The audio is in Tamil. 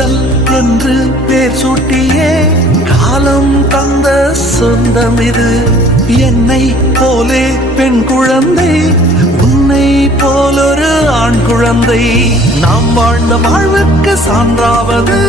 காதல் என்று பேர் சூட்டியே காலம் தந்த சொந்தம் இது. என்னை போலே பெண் குழந்தை, உன்னை போலொரு ஆண் குழந்தை. நாம் வாழ்ந்த வாழ்வுக்கு சான்றாவது